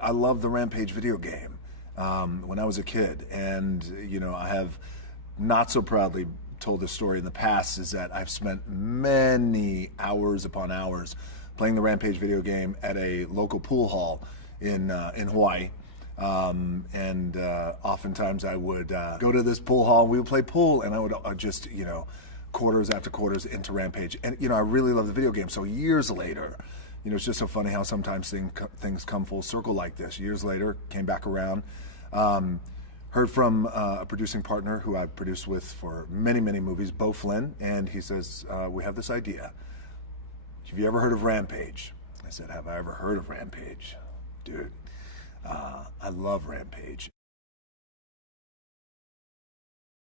I love the Rampage video game when I was a kid, and I have not so proudly told this story in the past, is that I've spent many hours upon hours playing the Rampage video game at a local pool hall in Hawaii. And oftentimes I would go to this pool hall and we would play pool, and I would just, quarters after quarters into Rampage. And, I really love the video game. So years later, it's just so funny how sometimes things come full circle like this. Years later, came back around, heard from a producing partner who I've produced with for many, many movies, Beau Flynn, and he says, we have this idea. Have you ever heard of Rampage? I said, have I ever heard of Rampage? Dude, I love Rampage.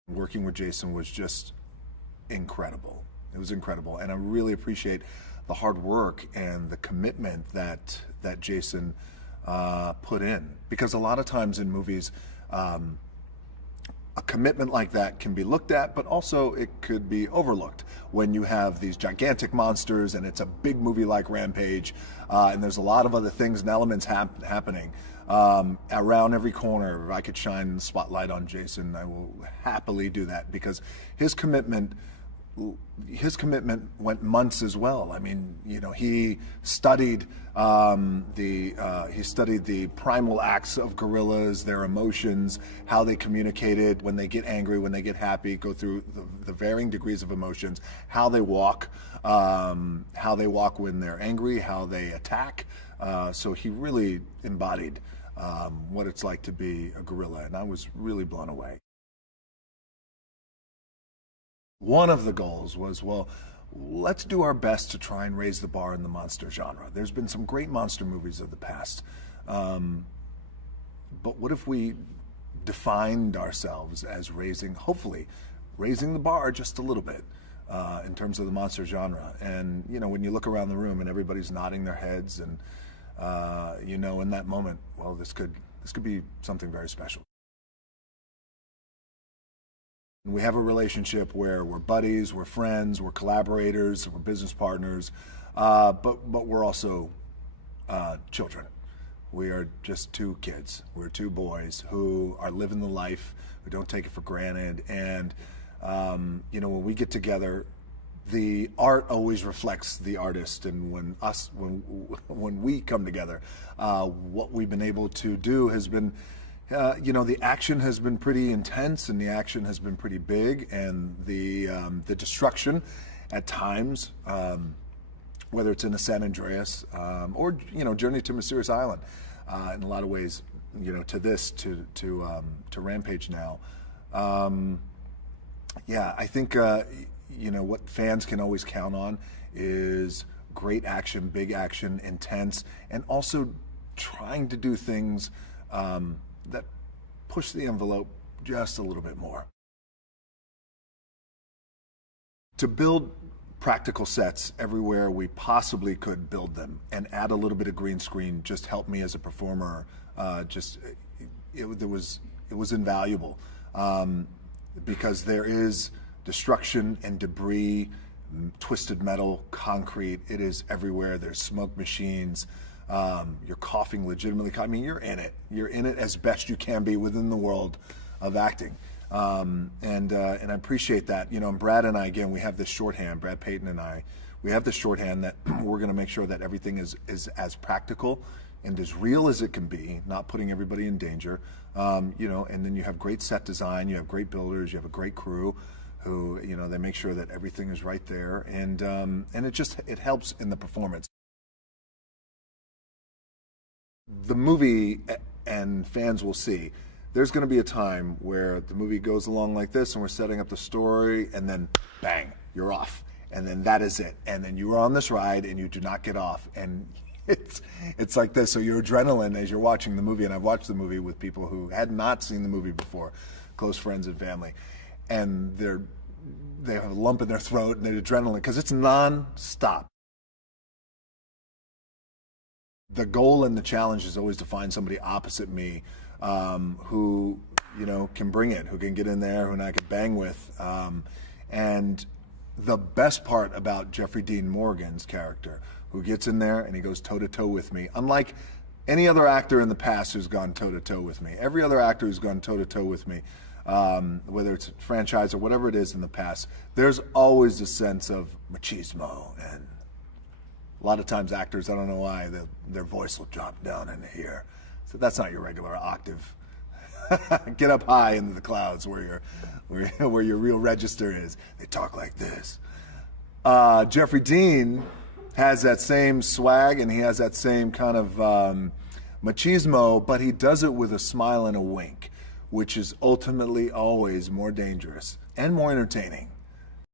Working with Jason was just incredible. It was incredible, and I really appreciate the hard work and the commitment that Jason put in. Because a lot of times in movies, a commitment like that can be looked at, but also it could be overlooked when you have these gigantic monsters and it's a big movie like Rampage, and there's a lot of other things and elements happening around every corner. If I could shine the spotlight on Jason, I will happily do that, because his commitment went months as well. I mean, he studied the primal acts of gorillas, their emotions, how they communicated when they get angry, when they get happy, go through the varying degrees of emotions, how they walk when they're angry, how they attack. So he really embodied what it's like to be a gorilla, and I was really blown away. One of the goals was, well, let's do our best to try and raise the bar in the monster genre. There's been some great monster movies of the past, but what if we defined ourselves as hopefully raising the bar just a little bit in terms of the monster genre? And when you look around the room and everybody's nodding their heads, and in that moment, well, this could be something very special. We have a relationship where we're buddies, we're friends, we're collaborators, we're business partners, but we're also children. We are just two kids. We're two boys who are living the life, who don't take it for granted. And when we get together, the art always reflects the artist. And when we come together, what we've been able to do has been, the action has been pretty intense, and the action has been pretty big, and the destruction at times, whether it's in a San Andreas or Journey to Mysterious Island, in a lot of ways, to Rampage now. I think what fans can always count on is great action, big action, intense, and also trying to do things that push the envelope just a little bit more. To build practical sets everywhere we possibly could build them, and add a little bit of green screen, just helped me as a performer. It was invaluable, because there is destruction and debris, twisted metal, concrete. It is everywhere. There's smoke machines. You're coughing legitimately. I mean, you're in it. You're in it as best you can be within the world of acting. And I appreciate that. And Brad and I, again, we have this shorthand, Brad Payton and I, we have this shorthand that we're going to make sure that everything is as practical and as real as it can be, not putting everybody in danger. And then you have great set design, you have great builders, you have a great crew who, they make sure that everything is right there. And it helps in the performance. The movie, and fans will see, there's going to be a time where the movie goes along like this, and we're setting up the story, and then bang, you're off, and then that is it, and then you are on this ride and you do not get off, and it's like this. So your adrenaline as you're watching the movie, and I've watched the movie with people who had not seen the movie before, close friends and family, and they have a lump in their throat and their adrenaline, because it's non-stop. The goal and the challenge is always to find somebody opposite me who, can bring it, who can get in there, who I could bang with. And the best part about Jeffrey Dean Morgan's character, who gets in there and he goes toe-to-toe with me, unlike any other actor in the past who's gone toe-to-toe with me, every other actor who's gone toe-to-toe with me, whether it's a franchise or whatever it is in the past, there's always a sense of machismo. And a lot of times actors, I don't know why, their voice will drop down into here. So that's not your regular octave. Get up high into the clouds where your real register is. They talk like this. Jeffrey Dean has that same swag and he has that same kind of machismo, but he does it with a smile and a wink, which is ultimately always more dangerous and more entertaining.